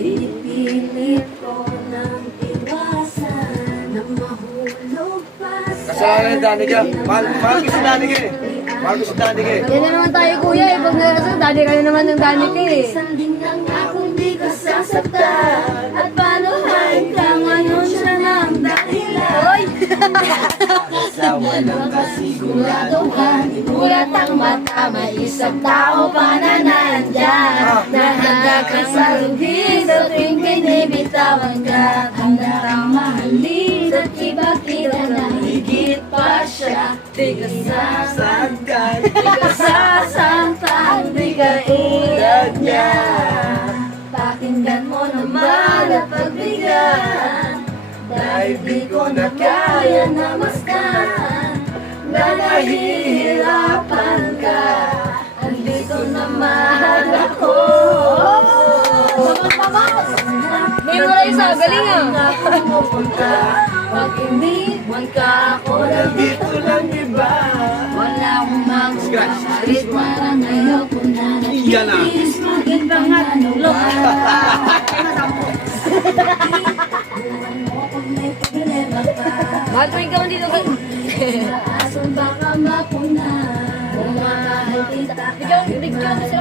Pinipilit ko ng iwasan na mahulog pa sa Kasalanan ni Danica. Mahal ko si Danica eh. Mahal ko si Danica eh. Yan na naman tayo kuya eh. Pag narasal, dali ka na naman ng Danica eh. Sanding lang akong di ka sasaktan. At panuhain ka ngayon siya ng dahilan. Hoy! Sa walang kasiguraduhan. Gulat ang mata, may isang tao pa na nandyan. Nahanda ka sa luhin sa tuwing binibitawan ka. Handa kang mahalin at iba kita na higit pa siya. Di ka sasaktan, di ka sasaktan, di ka tulad niya. Pakinggan mo naman at pagbigyan, dahil di ko na kaya na masdan na nahihirapan ka. Andito naman ako. Hindi mo na isa, galing ah. Pag hindi man ka ako, nandito lang iba. Wala akong magpapalit, parang ayaw ko na Yan na. natiis. Maging pangatulog. Bakit may ikaw dito? Asan baka mapuna? Kung mamahal kita, Bigyan mo sila